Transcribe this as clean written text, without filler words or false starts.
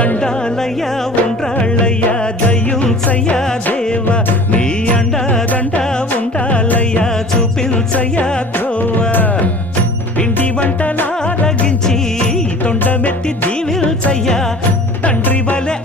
దండాలయ్యా ఉండ్రాళ్ళయ్యా దయ్యుంచయ్యా దేవ నీ అండ ఉండాలయ్యా చూపించయ్యా త్రోవ పిండి వంటలారగించి తొండమెత్తి దీవిల్చయ్యా తండ్రి వలె